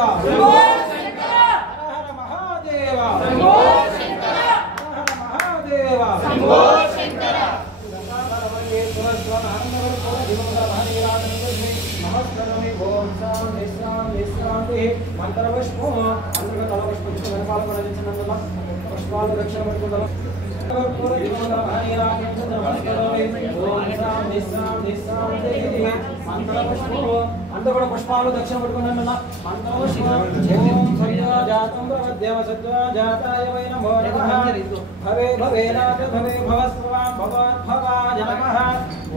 శంభో శంకర హర హర మహాదేవ శంభో శంకర హర హర మహాదేవ శంభో శంకర నమస్కారమి ఓం శాంతి శాంతి శాంతి మంత్రపుష్పో అంతర్గత పుష్పం వెనకాల ప్రవచించినందున పుష్పాలు రక్షణ పడుతుందా అంత కూడా పుష్పాలు దక్షిణ పట్టుకున్నా భవే భవేనాథ భవే భవస్వా భవాయ నమః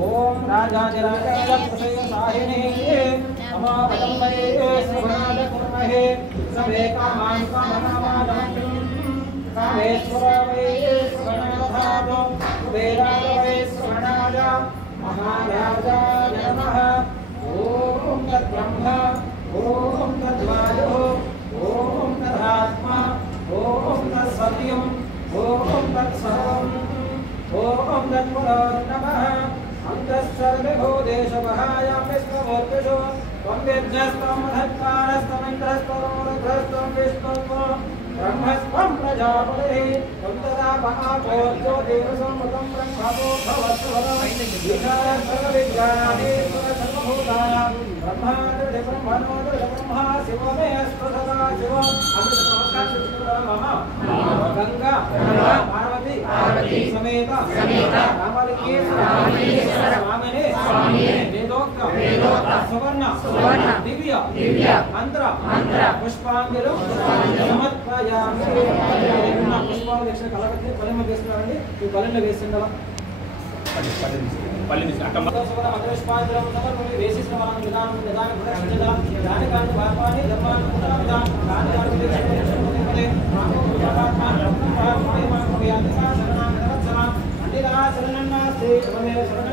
ఓం రాజాధిరాజాయ పుషయ సాహినే నమో పదంబరే శ్రవణాద కుర్మహే సవే కామాన్ కామనామానం కామేశ్వరావే శ్రవణాధాతో కుబేరావే శ్రవణాయ మహారాజాయ నమః ఓం తద్బ్రహ్మ ఓం తద్వాయు ఓం తదాత్మ ఓం తత్సత్యం ఓం తత్సర్వం ఓం తత్పునర్నమః అంతఃసర్వభూతేషవహాయామి స్వమూర్తిషు త్వం విద్యస్త్వం మహత్కారస్తమింద్రస్తమోరుద్రస్త్వం విష్ణుత్వం బ్రహ్మస్త్వం ప్రజాపతిః త్వం తదా మహాభో జ్యోతిర్సంవృతం బ్రహ్మభో భవత్వరం విద్యానాది సర్వభూతానాం బ్రహ్మాది బ్రహ్మణోది బ్రహ్మ శివమే సదా శివ అందరూ నమస్కారం మమ గంగా పార్వతి సమేత రామలింగేశ్వర స్వామినే వేదోక్త సువర్ణ దివ్య మంత్ర పుష్పాంజలు సమర్పయామి. పుష్పాలు దక్షిణ కలగట్టి బలిమ వేస్తున్నారండి. ఈ బలిలో వేసిండవా పుష్పాంజలం వేసేసిన వాళ్ళని విధానం దాని కానీ పాపాన్ని ధర్మాన్ని శరణాన్ని